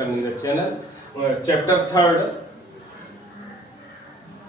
Shekhar Neeraj channel. Chapter 3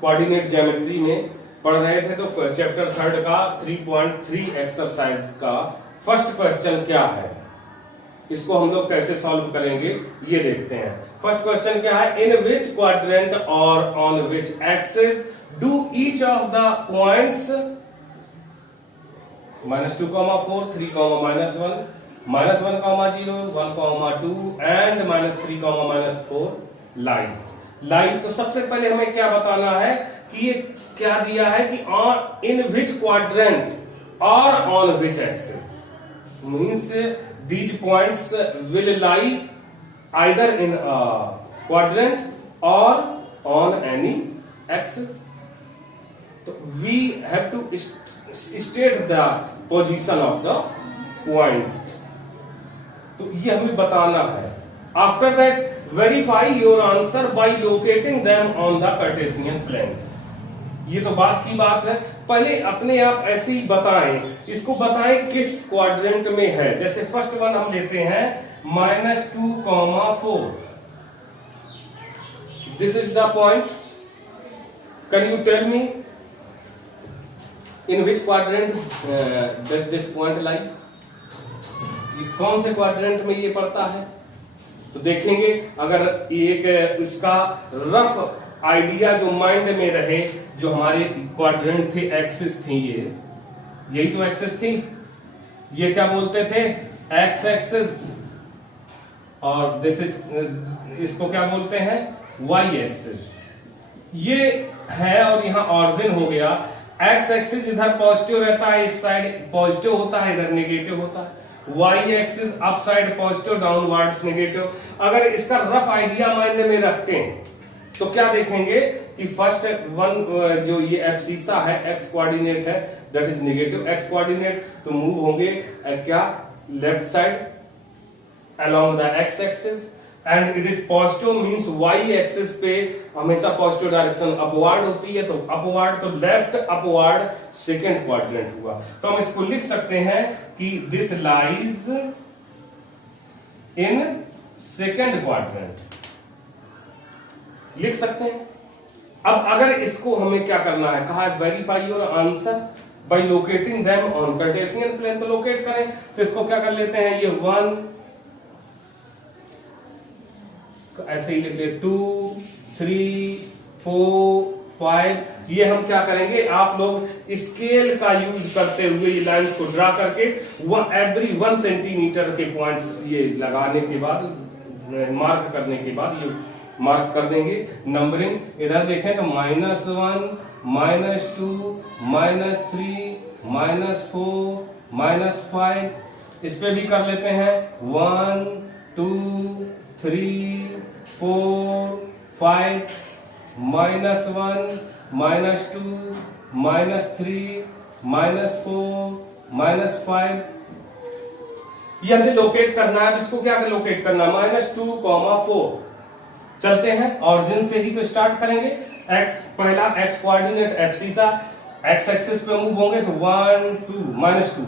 coordinate geometry में पढ़ रहे थे, तो चैप्टर 3 का 3.3 एक्सरसाइज का फर्स्ट क्वेश्चन क्या है, इसको हम लोग कैसे सॉल्व करेंगे ये देखते हैं। फर्स्ट क्वेश्चन क्या है, इन विच क्वाड्रेंट और on which axis do each of the points -2, 4, 3, -1, -1, 0, 1, 2 and -3, -4 lies. तो सबसे पहले हमें क्या बताना है कि ये क्या दिया है कि ऑन इन विच क्वाड्रेंट और on which axis means these points will lie either in a quadrant or on any axis. So we have to state the position of the point. तो ये हमें बताना है। After that, verify your answer by locating them on the Cartesian plane. ये तो बात की बात है, पहले अपने आप ऐसे ही बताएं, इसको बताएं किस क्वाड्रेंट में है। जैसे फर्स्ट वन हम लेते हैं -2, 4, this is the point. Can you tell me in which quadrant does this point lie? ये कौन से क्वाड्रेंट में ये पड़ता है? तो देखेंगे, अगर एक इसका रफ आइडिया जो माइंड में रहे, जो हमारे क्वाड्रेंट थे, एक्सिस थी, यही तो एक्सिस थी। ये क्या बोलते थे? X axis. और दिस इज, इसको क्या बोलते हैं? Y axis. ये है और यहां ऑरिजिन हो गया। एक्स एक्सिस इधर पॉजिटिव रहता है, इस साइड पॉजिटिव होता है, इधर नेगेटिव होता है। Y axis up side positive, downwards negative. अगर इसका रफ आइडिया माइंड में रखें तो क्या देखेंगे कि फर्स्ट वन जो ये एब्सिसा है, एक्स कोऑर्डिनेट है, that is negative. X coordinate तो मूव होंगे क्या? Left side along the X axis, and it is positive means Y axis पे हमेशा पॉजिटिव डायरेक्शन अपवर्ड होती है, तो अपवर्ड तो लेफ्ट अपवर्ड सेकेंड क्वाड्रेंट हुआ। तो हम इसको लिख सकते हैं कि this lies in second quadrant, लिख सकते हैं। अब अगर इसको हमें क्या करना है, कहा है verify your answer by locating them on Cartesian plane. तो लोकेट करें तो इसको क्या कर लेते हैं, ये 1 ऐसे ही लिख ले, 2, 3, 4, 5। ये हम क्या करेंगे, आप लोग स्केल का यूज करते हुए ये लाइंस को ड्रा करके एवरी 1 सेंटीमीटर के पॉइंट्स ये लगाने के बाद, मार्क करने के बाद ये मार्क कर देंगे। नंबरिंग इधर देखें तो -1, -2, -3, -4, -5। इस पे भी कर लेते हैं 1, 2, 3, 4, 5, -1, -2, -3, -4, -5। ये हमें लोकेट करना है। इसको क्या लोकेट करना है? -2, 4। चलते हैं, ऑरिजिन से ही तो स्टार्ट करेंगे। एक्स पहला x coordinate abscissa, x axis पे मूव होंगे तो 1, 2, -2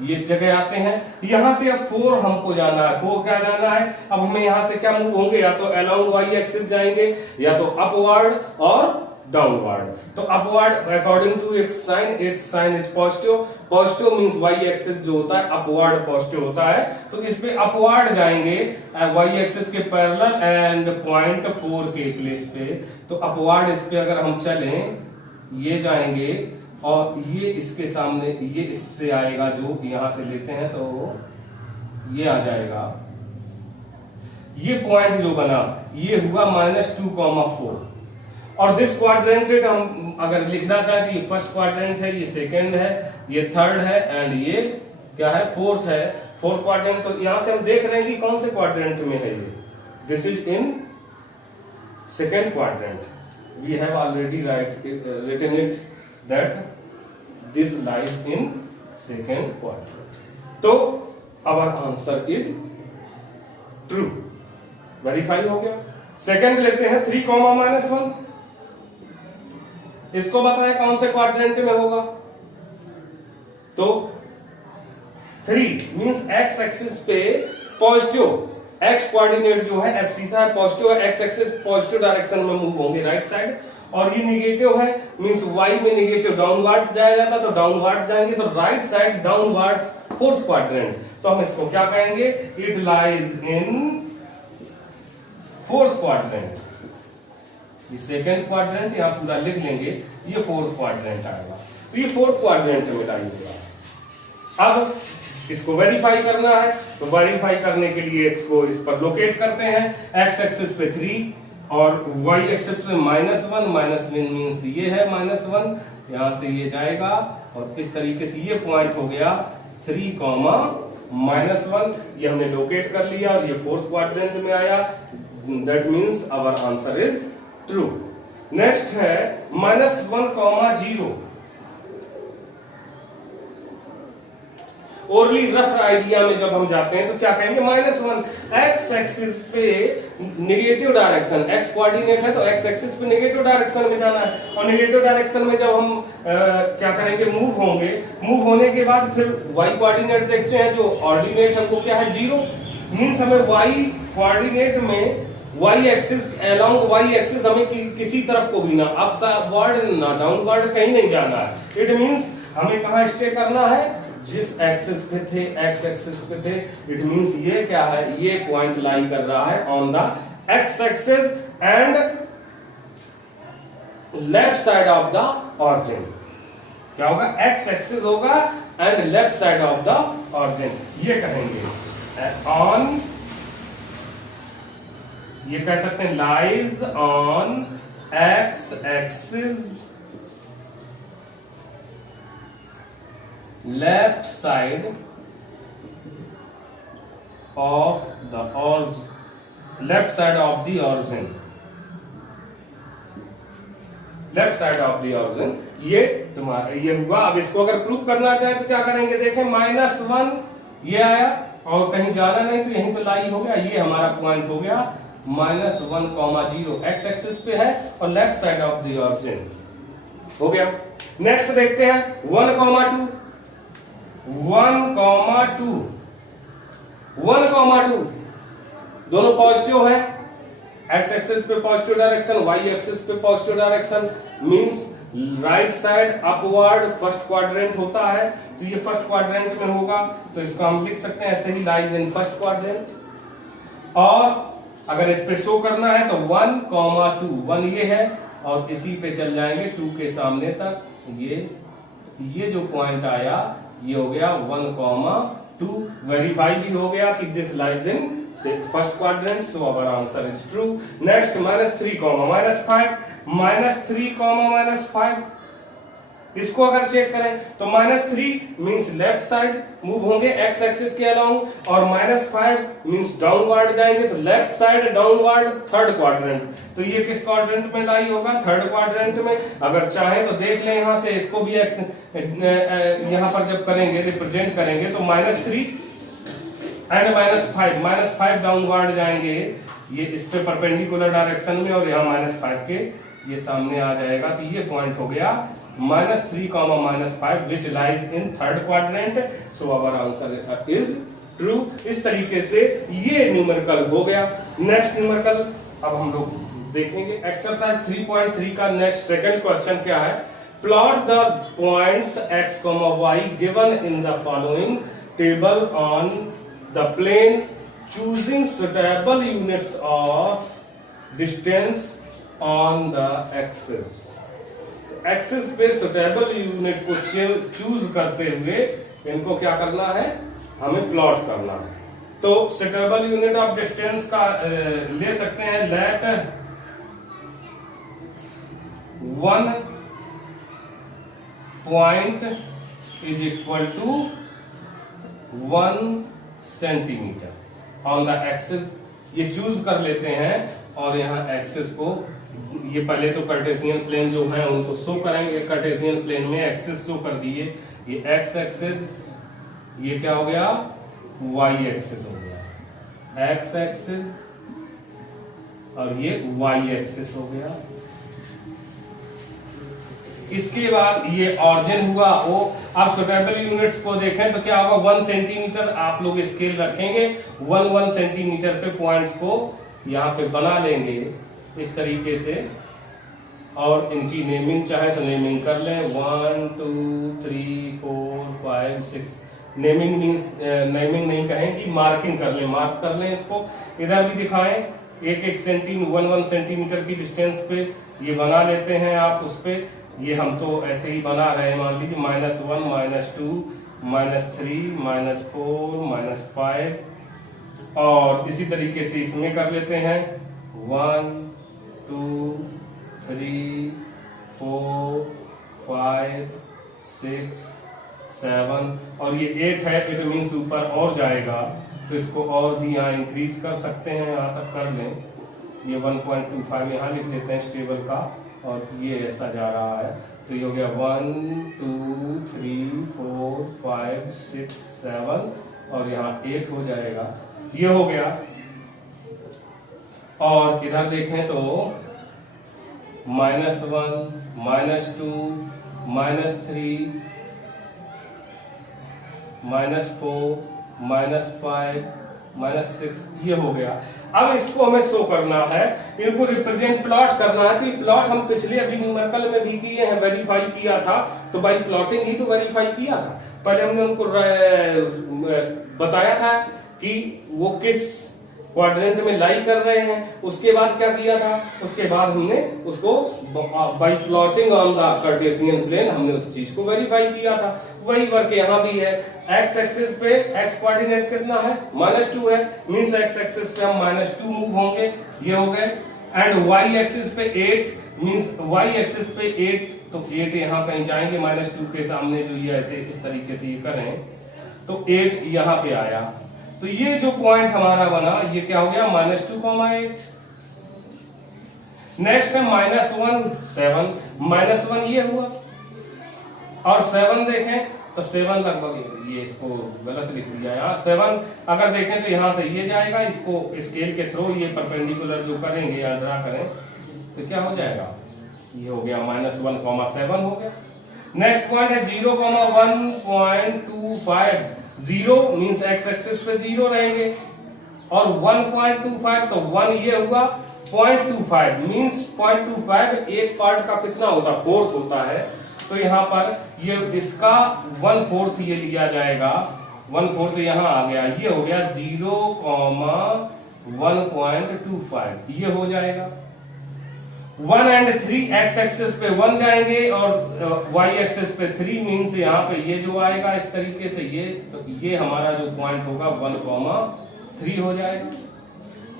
ये इस जगह आते हैं। यहां से अब 4 हमको जाना है। 4 क्या जाना है? अब हमें यहां से क्या मूव होंगे, या तो अलोंग वाई एक्सिस जाएंगे, या तो अपवर्ड और डाउनवर्ड। तो upward according to its sign is positive. Positive means Y axis जो होता है अपवर्ड पॉजिटिव होता है, तो इस पे अपवर्ड जाएंगे वाई एक्सिस के पैरेलल एंड पॉइंट 4 के प्लेस पे। तो अपवर्ड इस पे अगर हम चलें, ये जाएंगे और ये इसके सामने, ये इससे आएगा, जो यहां से लेते हैं तो ये आ जाएगा। ये पॉइंट जो बना ये हुआ -2, 4। और दिस क्वाड्रेंट हम अगर लिखना चाहे तो ये फर्स्ट क्वाड्रेंट है, ये सेकेंड है, ये थर्ड है, एंड ये क्या है? फोर्थ है। Fourth quadrant. तो यहां से हम देख रहे हैं कि कौन से क्वाड्रेंट में है ये। This is in second quadrant. We have already written it that this lies in second quadrant. तो our answer is true. Verify हो गया। सेकेंड लेते हैं 3, -1। इसको बताएं कौन से क्वाड्रेंट में होगा। तो 3 मींस एक्स एक्सिस पे पॉजिटिव, एक्स कोऑर्डिनेट जो है एब्सिसा है, पॉजिटिव है, एक्स एक्सिस पॉजिटिव डायरेक्शन में मूव होंगे राइट साइड, और ये निगेटिव है मींस वाई में निगेटिव डाउनवर्ड्स जाया जाता तो डाउनवर्ड्स जाएंगे, तो right side downwards fourth quadrant, तो हम इसको क्या कहेंगे, it lies in fourth quadrant. ये सेकंड क्वाड्रेंट यहां पूरा लिख लेंगे, ये फोर्थ क्वाड्रेंट आएगा, तो ये फोर्थ क्वाड्रेंट में लाई होगा। अब इसको वेरीफाई करना है, तो वेरीफाई करने के लिए इसको इस पर लोकेट करते हैं, एक्स एक्सिस पे 3 और वाई एक्सिस पे -1, -1 मींस ये है -1, यहां से ये जाएगा और इस तरीके से ये पॉइंट हो गया 3, -1, ये हमने लोकेट कर लिया और ये फोर्थ क्वाड्रेंट में आया, that means our answer is true. Next है -1, 0। ओरली रफ आइडिया में जब हम जाते हैं तो क्या कहेंगे, -1 एक्स एक्सिस पे नेगेटिव डायरेक्शन, एक्स कोऑर्डिनेट है तो एक्स एक्सिस पे नेगेटिव डायरेक्शन में जाना है, और नेगेटिव डायरेक्शन में जब हम क्या करेंगे, मूव होंगे, मूव होने के बाद फिर वाई कोऑर्डिनेट देखते हैं, जो ऑर्डिनेट है वो क्या है 0, मींस हमें वाई कोऑर्डिनेट में Y axis along Y axis हमें किसी तरफ को भी ना अपवर्ड ना डाउनवर्ड कहीं नहीं जाना है, इट मींस हमें कहां स्टे करना है, जिस एक्सिस पे थे, एक्स एक्सिस पे थे, इट मींस ये क्या है, ये पॉइंट लाई कर रहा है on the X axis and left side of the origin. क्या होगा, एक्स एक्सिस होगा and left side of the origin, ये कहेंगे ऑन, ये कह सकते हैं lies on x axis left side of the origin, left side of the origin, left side of the origin, ये तुम्हारा ये हुआ। अब इसको अगर प्रूव करना चाहे तो क्या करेंगे, देखें -1 ये आया और कहीं जाना नहीं तो यहीं तो लाई हो गया, ये हमारा पॉइंट हो गया -1, 0 एक्स एक्सिस पे है और left side of the origin हो गया। नेक्स्ट देखते हैं 1, 2 दोनों पॉजिटिव है, एक्स एक्सिस पे पॉजिटिव डायरेक्शन, वाई एक्सिस पे positive direction, means right side upward first quadrant होता है, तो ये फर्स्ट क्वाड्रेंट में होगा, तो इसको हम लिख सकते हैं ऐसे ही, लाइज इन फर्स्ट क्वाड्रेंट। और अगर इस पे शो करना है तो 1, 2 1 ये है और इसी पे चल जाएंगे 2 के सामने तक, ये जो पॉइंट आया ये हो गया 1, 2, वेरीफाई भी हो गया कि this lies in first quadrant, so our answer is true. Next -3, -5, इसको अगर चेक करें तो -3 मींस लेफ्ट साइड मूव होंगे एक्स एक्सिस के अलोंग, और -5 मींस डाउनवर्ड जाएंगे तो left side downward third quadrant, तो ये किस क्वाड्रेंट में लाई होगा, थर्ड क्वाड्रेंट में। अगर चाहे तो देख लें यहां से, इसको भी एक्स यहां पर जब करेंगे रिप्रेजेंट करेंगे तो -3 एंड -5 डाउनवर्ड जाएंगे, ये इस पे परपेंडिकुलर डायरेक्शन में, और यहाँ -5 के ये सामने आ जाएगा, तो ये पॉइंट हो गया -3, -5 which lies in third quadrant, so our answer is true। इस तरीके से ये न्यूमेरिकल हो गया। नेक्स्ट न्यूमेरिकल अब हम लोग देखेंगे एक्सरसाइज 3.3 का नेक्स्ट सेकंड क्वेश्चन क्या है, plot the points x, y given in the following table on the plane choosing suitable units of distance on the axis। Axis पे सुटेबल यूनिट को चूज करते हुए इनको क्या करना है, हमें प्लॉट करना है। तो सुटेबल यूनिट ऑफ डिस्टेंस का ले सकते हैं, let 1 point is equal to 1 centimetre on the axis, ये चूज कर लेते हैं और यहाँ एक्सिस को, ये पहले तो कार्टेशियन प्लेन जो है उनको शो करेंगे, कार्टेशियन प्लेन में एक्सिस शो कर दिए, ये एक्स एक्सिस, ये क्या हो गया, वाई एक्सिस हो गया, एक्स एक्सिस और ये वाई एक्सिस हो गया। इसके बाद ये ऑरिजिन हुआ वो। आप सुटेबल यूनिट्स को देखें तो क्या होगा, 1 सेंटीमीटर आप लोग स्केल रखेंगे, 1 सेंटीमीटर पे पॉइंट्स को यहाँ पे बना लेंगे इस तरीके से, और इनकी नेमिंग चाहे तो नेमिंग कर लें, 1 2 3 4 5 6। नेमिंग मीन्स नेमिंग नहीं कहें कि मार्किंग कर लें, मार्क कर लें इसको। इधर भी दिखाएं, 1 सेंटीमीटर की डिस्टेंस पे ये बना लेते हैं आप उस पे। ये हम तो ऐसे ही बना रहे हैं, मान लीजिए -1 -2 -3 -4 -5, और इसी तरीके से इसमें कर लेते हैं 1 2 3 4 5 6 7, और ये 8 है, इट मीन्स ऊपर और जाएगा तो इसको और भी यहाँ इंक्रीज कर सकते हैं, यहाँ तक कर लें। ये 1.25 यहाँ लिख लेते हैं स्टेबल का, और ये ऐसा जा रहा है तो ये हो गया 1 2 3 4 5 6 7, और यहाँ 8 हो जाएगा, ये हो गया। और इधर देखें तो -1 -2 -3 -4 -5 -6, ये हो गया। अब इसको हमें शो करना है, इनको रिप्रेजेंट प्लॉट करना है। तो ये प्लॉट हम पिछले अभी न्यूमेरिकल में भी किए हैं, वेरीफाई किया था, तो बाई प्लॉटिंग ही तो वेरीफाई किया था। पहले हमने उनको बताया था कि वो किस क्वाड्रेंट में लाई कर रहे हैं, उसके बाद क्या किया था, उसके बाद हमने उसको by plotting on the Cartesian plane हमने उस चीज को वेरीफाई किया था। वही वर्क यहाँ भी है। एक्स एक्सिस पे एक्स कोऑर्डिनेट कितना है, -2 है, मींस एक्स एक्सिस पे हम -2 मूव होंगे, ये हो गए। एंड वाई एक्सिस पे 8, मींस वाई एक्सिस पे 8, तो 8 यहाँ कहीं जाएंगे -2 के सामने, जो ये ऐसे इस तरीके से ये करें तो 8 यहाँ पे आया। तो ये जो पॉइंट हमारा बना, ये क्या हो गया, -2, 8। नेक्स्ट है -1 7, -1 ये हुआ, और 7 देखें तो 7 लगभग, ये इसको गलत लिख दिया यहाँ, 7 अगर देखें तो यहां से ये जाएगा, इसको स्केल के थ्रू ये परपेंडिकुलर जो करेंगे या ड्रा करें तो क्या हो जाएगा, ये हो गया -1, 7 हो गया। नेक्स्ट पॉइंट है 0,1.25, 0 मींस एक्स एक्सिस पे 0 रहेंगे, और 1.25 तो 1 ये हुआ, 0.25 मींस 0.25 एक पार्ट का कितना होता है, 4th होता है। तो यहाँ पर ये इसका 1/4 ये लिया जाएगा, 1/4 यहाँ आ गया, ये हो गया 0,1.25, ये हो जाएगा। 1 and 3 एक्स एक्सिस पे 1 जाएंगे और वाई एक्सिस पे 3, मींस यहाँ पे ये जो आएगा इस तरीके से, ये तो ये हमारा जो पॉइंट होगा 1,3 हो जाएगा।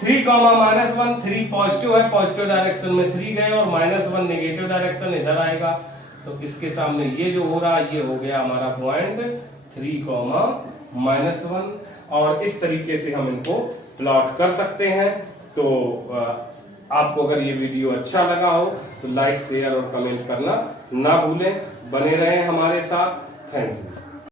3, -1, 3 पॉजिटिव है, पॉजिटिव डायरेक्शन में 3 गए, और -1 नेगेटिव डायरेक्शन इधर आएगा, तो इसके सामने ये जो हो रहा है ये हो गया हमारा पॉइंट 3, -1, और इस तरीके से हम इनको प्लॉट कर सकते हैं। तो आपको अगर ये वीडियो अच्छा लगा हो तो लाइक, शेयर और कमेंट करना ना भूलें। बने रहें हमारे साथ। Thank you.